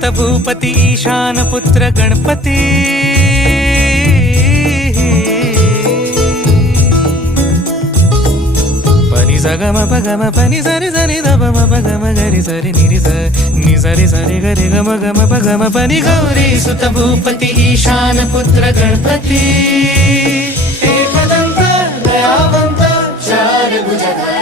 सुत भूपती ईशान पुत्र गणपती पनि सगम पगम पनि सरि सरि ध म पगम गरि सरि निरि स नि सरि सरि गरि गम गम पगम पनि गौरी सुत भूपती ईशान पुत्र गणपती एकदंत दयावंत चार भुजगा